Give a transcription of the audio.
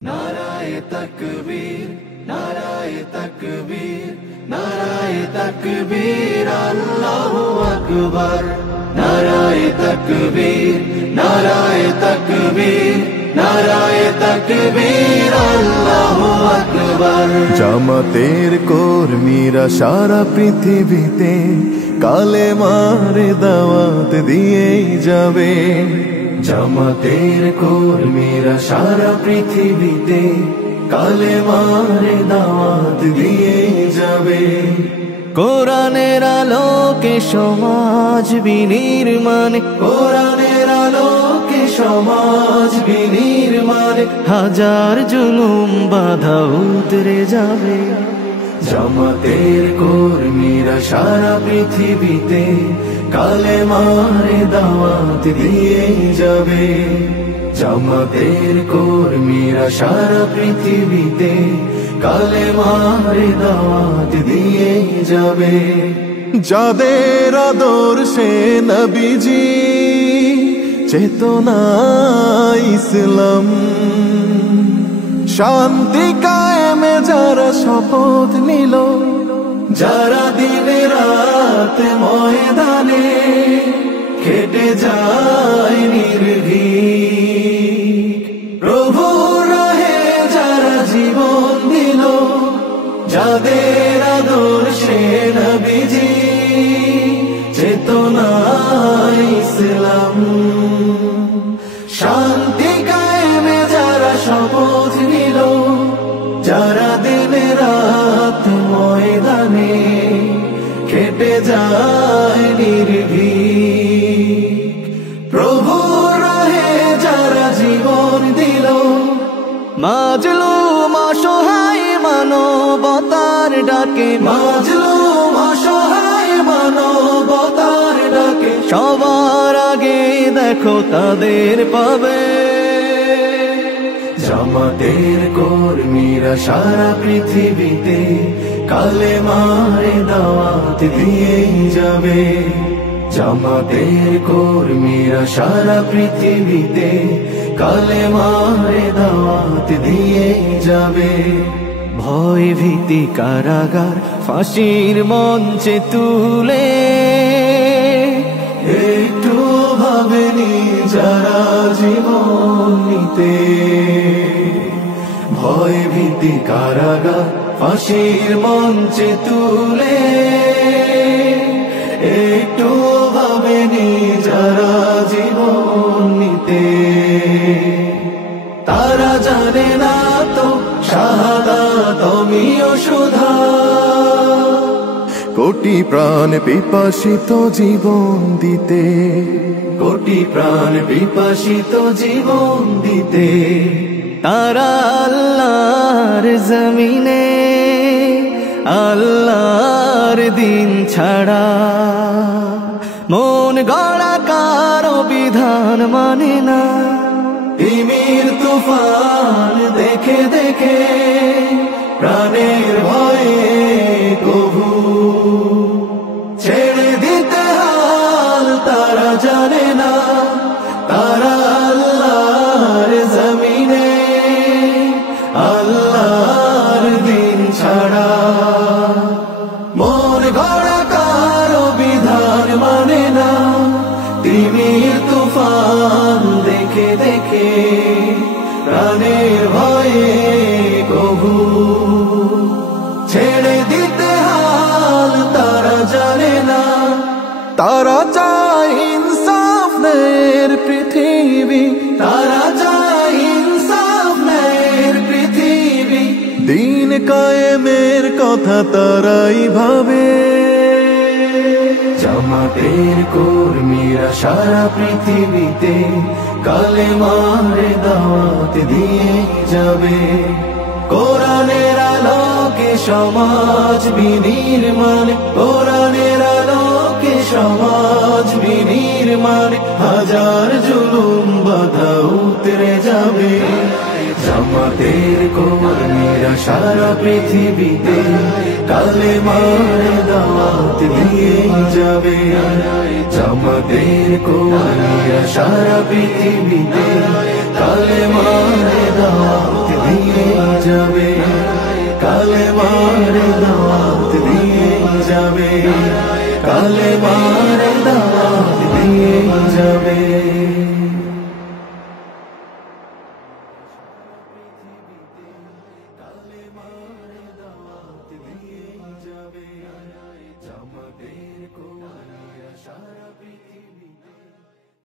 नाराए तकबीर, नाराए तकबीर, नाराए तकबीर, अल्लाहु अकबर। नाराए तकबीर, नाराए तकबीर, नाराए तकबीर, अल्लाहु अकबर। জামাতের কর্মীরা সারা পৃথিবীতে কালেমার দাওয়াত দিয়েই যাবে। জামাতের কর্মীরা সারা পৃথিবীতে কালেমার দাওয়াত দিয়ে যাবে। কোরআনের আলোকে সমাজ বিনির্মাণ, কোরআনের আলোকে সমাজ বিনির্মাণ, হাজার জুলুম বাধা উতরে যাবে। জামাতের কর্মীরা সারা পৃথিবীতে কালেমার দাওয়াত দিয়ে যাবে। জামাতের কর্মীরা সারা পৃথিবীতে কালেমার দাওয়াত দিয়ে যাবে। যাদের আদর্শে নবীজি চেতনা ইসলাম, শান্তি কায়েমে যারা শপথ নিল, যারা দিনে রাত ময়দানে খেটে যায় নির্ভীক, প্রভুর রাহে যারা জীবন দিল, যাদের আদর্শে নবীজি চেতনা ইসলাম, শান্তি কায়েমে যারা শপথ নিল, যারা দিনে রাত ময়দানে খেটে যায় নির্ভীক, প্রভুর রাহে যারা জীবন দিল, মাজলুম অসহায় মানবতার ডাকে, মাজলুম অসহায় মানবতার ডাকে, সবার আগে দেখো তাদের পাবে। জামাতের কর্মীরা সারা পৃথিবীতে কালেমার দাওয়াত দিয়ে যাবে। জামাতের কর্মীরা সারা পৃথিবীতে কালেমার দাওয়াত দিয়ে যাবে। ভয় ভীতি কারাগার ফাঁসির মঞ্চে তুলে, একটু ভাবেনি যারা জীবন নিতে, ভয় ভীতি কারাগার ফাঁসির মঞ্চে তুলে, একটু ভাবেনি যারা জীবন নিতে। তারা জানে না তো শাহাদাত অমিয় সুধা, কোটি প্রাণ পিপাসিত জীবন দিতে, কোটি প্রাণ বিপাসিত জীবন দিতে। তারা আল্লাহর জমিনে আল্লাহর দিন ছাড়া মন গড়া কারো বিধান মানে না। তিমির তুফান দেখে দেখে প্রাণের ভয়ে কভু ছেড়ে দিতে হাল তারা জানে না। তারা আল্লাহর জমিনে আল্লাহর দিন ছাড়া মন গড়া কারো বিধান মানে না। তিমির তুফান দেখে দেখে প্রাণের ভয়ে কভু ছেড়ে দিতে হাল তারা জানে না। তারা চায় ইনসাফ ন্যায়ের পৃথিবী, তারা চায় ইনসাফ ন্যায়ের পৃথিবী, দিন কায়েমের কথা তারাই ভাবে। জামাতের কর্মীরা সারা পৃথিবীতে কালেমার দাওয়াত দিয়ে যাবে। কোরআনের আলোকে সমাজ বিনির্মাণ, কোরআনের আলোকে সমাজ বিনির্মাণ, হাজার জুলুম বাধা উতরে যাবে। জামাতের কর্মীরা সারা পৃথিবীতে কালেমার দাওয়াত দিয়ে যাবে। জামাতের কর্মীরা সারা পৃথিবীতে কালেমার দাওয়াত দিয়ে যাবে। কালেমার দাওয়াত দিয়ে যাবে। কালেমার দাওয়াত দিয়ে যাবে।